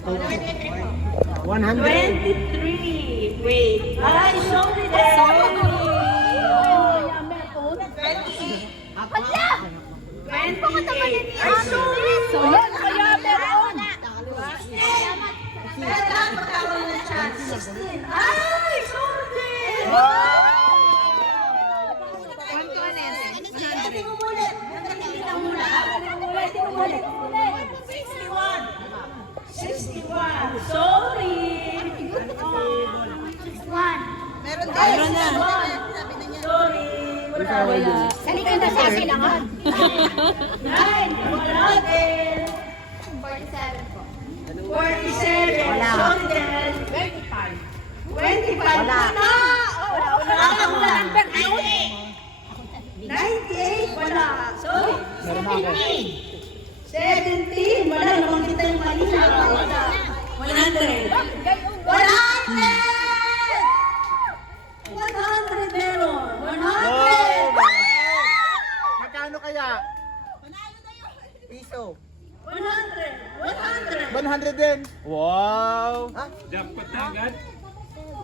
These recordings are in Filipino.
23. Wait. Ay, sorry din. Sorry. 28. Ay, sorry. So yan, kaya meron. Meron, magkaroon na chance. 16. Ay, sorry. Ulitin mo ulit. Ulitin mo muna. 61. Sorry. 61. Meron na. Sorry. Wala. Halika na sa kailangan. 9. Wala din. 47 po. 47. Wala. Sorry din. 25. 25. Wala. Wala. 98. Wala. Sorry. 17. Wala. Naman kita yung kanina. Wala. 100. 100. 100 meron. 100. Magkano kaya? Piso. 100. 100 din. Wow! Jackpot na agad.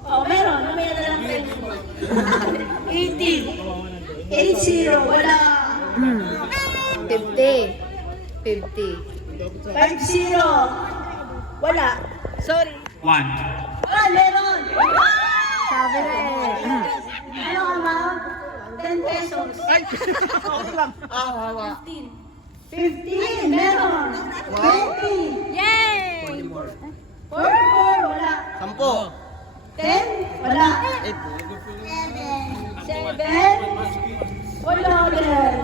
Oh, meron. Mamaya na lang tayo. 80. 80. Wala. 50. 50. Wala. Sorry. 1. Ah, meron. Sabi na eh. Ano amount? 10 pesos. Ay! Okay lang. Hawa. 15. Meron. 20. Yay! 44. Wala. 10. Wala. 7. Wala din.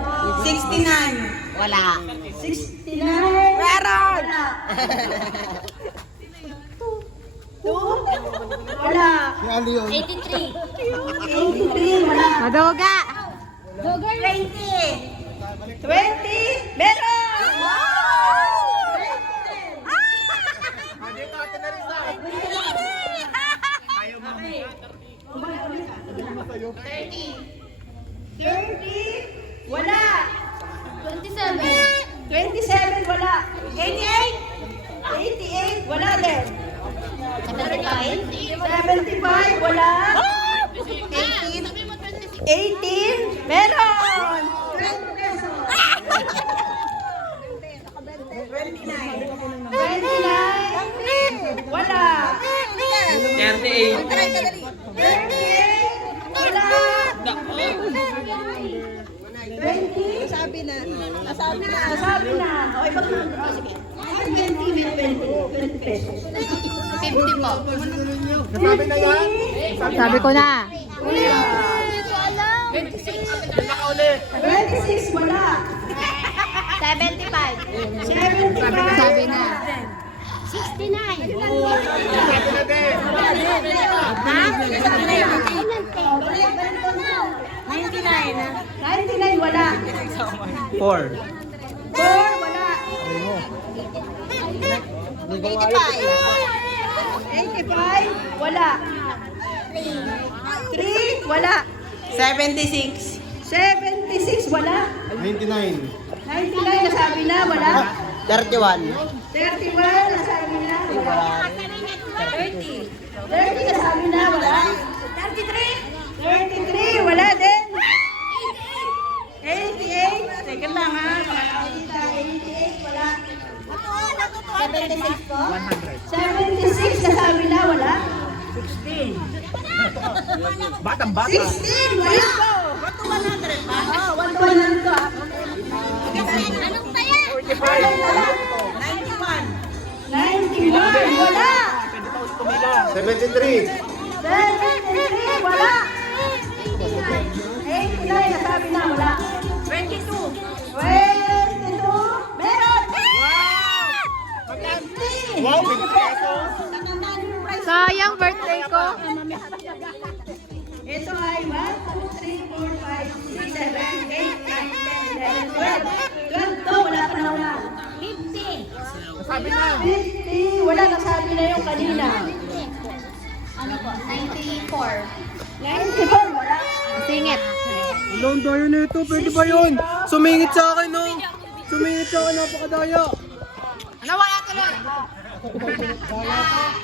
69. Wala. 69. Meron! Wala. 2. Wala. Ano yun? 83. 83. Wala. Madoga. 20. 20. Meron. Hindi ka ate na rin sa akin. Ayaw mo. 30. Wala. 27. 27. Wala. 88. 88. Wala din. 75. 75. Wala. 18. Meron. 20 pesos. 29. 29. Wala. 38. 38. Wala. 20. Nasabi na. Okay, pag sige. 20 pesos. 50 po. Nasabi na yan? Sabi ko na. 26. Wala. 75. 75. Sabi na. 69. Sabi na din. Ha? 99. Wala. 4. 4. Wala. 85. Wala. 3. Wala. 76. 76. Wala. 99. 99. Nasabi na. Wala. 31. 31. Nasabi na. Wala. 30. 30. Nasabi na. Wala. 33. 33. Wala din. 88. Teka lang ha. 88. Wala. 76 po. 76. Nasabi na. Wala. Batang bata. 16. Wala. 1 to 100 to. Anong taya? 91. Wala. 73. 73. Wala. 89. Nasabi na. Wala. 22. 22. Meron. Wow, 50 pesos. Sayang birthday ko. Ito ay 1, 2, 3, 4, 5, 6, 7, 8, 9, 10, 11, 12. 12 to, wala pa na wala. 50. Sabi na. 50, wala, nasabi na yung kanina. Ano po? 94. 94, wala. Singit. Long dayo na ito. Pwede ba yun? Sumingit sa akin, no? Sumingit sa akin, napakadaya. Ano wala tuloy? Bala ka.